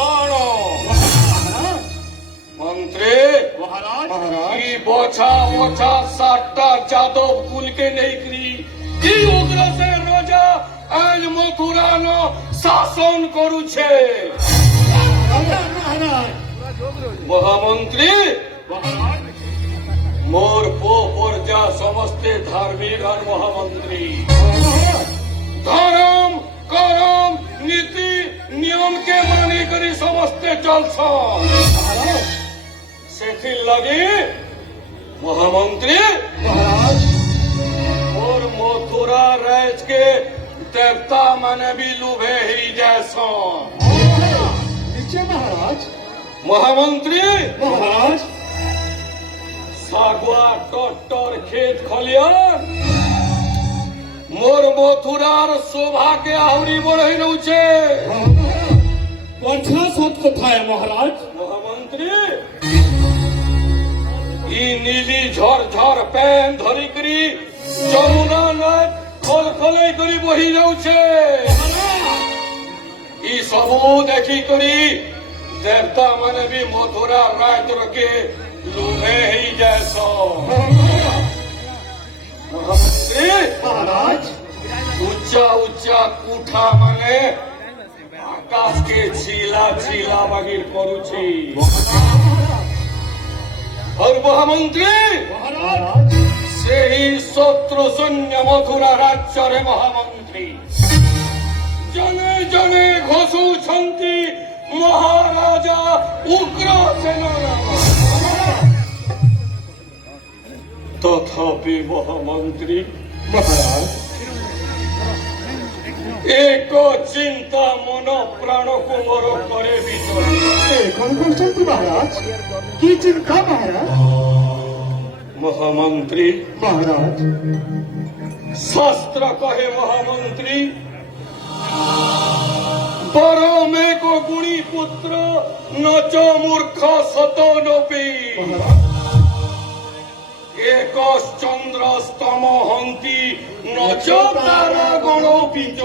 মহান মন্ত্রী की बोछा बोछा 60टा যাদব কুলকে নেইকরি কি উগ্রসেন রাজা আজ মথুরানো শাসন করুছে মহামন্ত্রী মোর পর্যা সমস্তে ধার্মিক আর মহামন্ত্রী ধর্ম করম নীতি নিয়ম কে মানি করি সমস্তে চলছন সেথির লাগি মহামন্ত্রী और मथुरा राज के देवता माने भी लुभे ही जैसा महाराज महामंत्री महाराज सागवा टट्टर खेत खलियान मोर मथुरार शोभा के आहरी बढ़े नौचे কথা সৎ কোথায় মহারাজ महामंत्री ই নীলি ঝড় ঝড় প্যান ধরি করি যমুনা নয় খল খলে করি বহি যাচ্ছে ই সবু দেখি করি দেবতা মানে বি মথুরা রায়তরকে লুভে হি যাস মহামন্ত্রী মহারাজ উচ্চা উচ্চা কুঠা মানে আকাশকে ছিলা ছিলা বাগির করুছি और महामंत्री মহারাজ সেই শত্রু শূন্য মথুরা রাজ্যরে মহামন্ত্রী জনে জনে ঘোষুছন্তি মহারাজা উগ্রসেন তথাপি মহামন্ত্রী মহারাজ এক চিন্তা মন প্রাণ কুমর করে ভিতর কোন করছেন মহারাজ কি চিন্তা মহারাজ মহামন্ত্রী মহারাজ শাস্ত্র কহে মহামন্ত্রী পরমে কো গুণী পুত্র নচ মূর্খ শত নপি একশ চন্দ্র স্তম হন্তি নচ তারা গণ পিচ